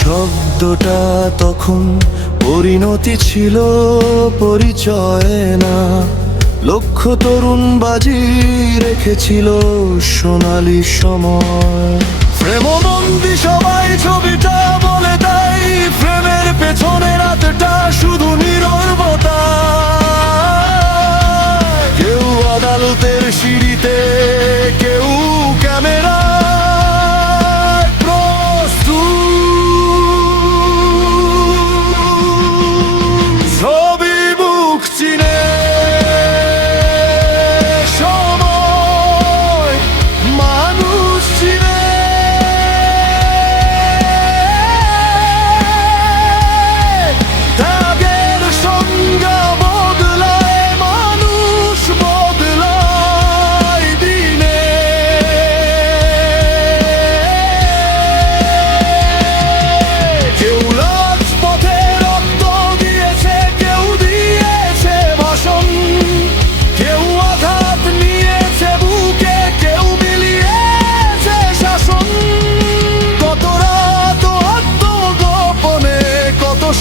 শব্দটা তখন পরিণতি ছিল, পরিচয় না। লক্ষ তরুণ বাজি রেখেছিল সোনালি সময়। প্রেমবন্দি সবাই ছবিটা বলে দেয়, প্রেমের পেছনে রাতটা শুধু নীরবতা। কেউ আদালতের সিঁড়িতে, কেউ ক্যামেরা।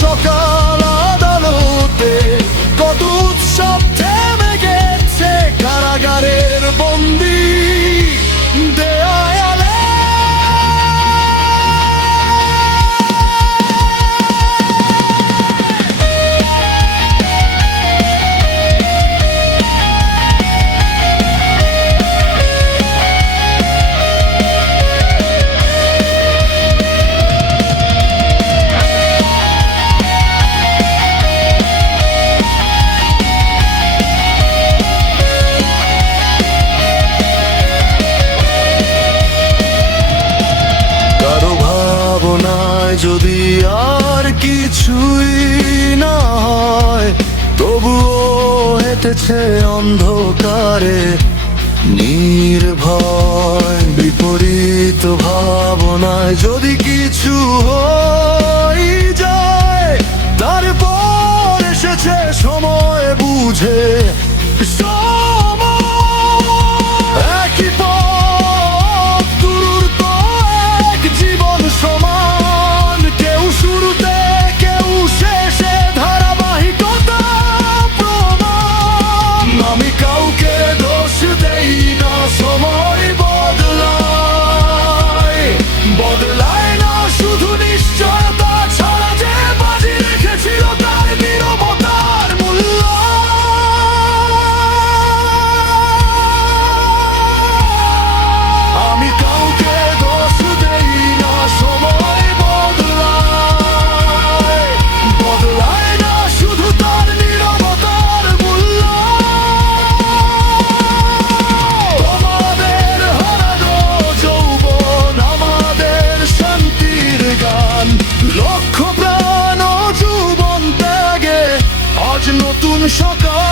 সকাল আদালতে কত উৎসব থেমে গেছে কারাগারের বন্দি দেয়ালে। যদি আর কিছুই না হয়, তবুও হেঁটেছে অন্ধকারে নির্ভয়। বিপরীত ভাবনায় যদি কিছু হয়ে যায়, তারপর এসেছে সময় বুঝে। একই পথ, দূরত্ব এক, জীবন সমান। কেউ শুরুতে, কেউ শেষে, ধারাবাহিকতা প্রমাণ। আমি কাউকে দোষ দেই না, সময় বদলায়। বদলায় না শুধু নিশ্চয়তা ছাড়া, যে বাজি রেখেছিল তার নীরবতার মূল্য। আমি কাউকে দোষ দেই না, সময় বদলায়। বদলায় না শুধু তার নীরবতার মূল্য। তোমাদের হারানো যৌবন আমাদের শান্তির গান। লক্ষ প্রাণ ও যৌবন ত্যাগে আজ নতুন সকাল।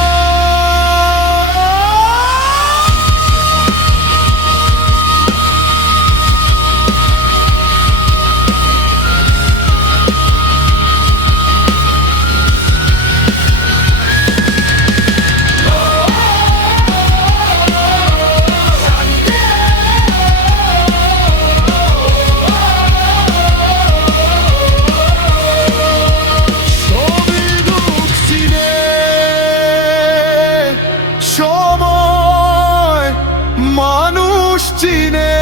সময় মানুষ চিনে।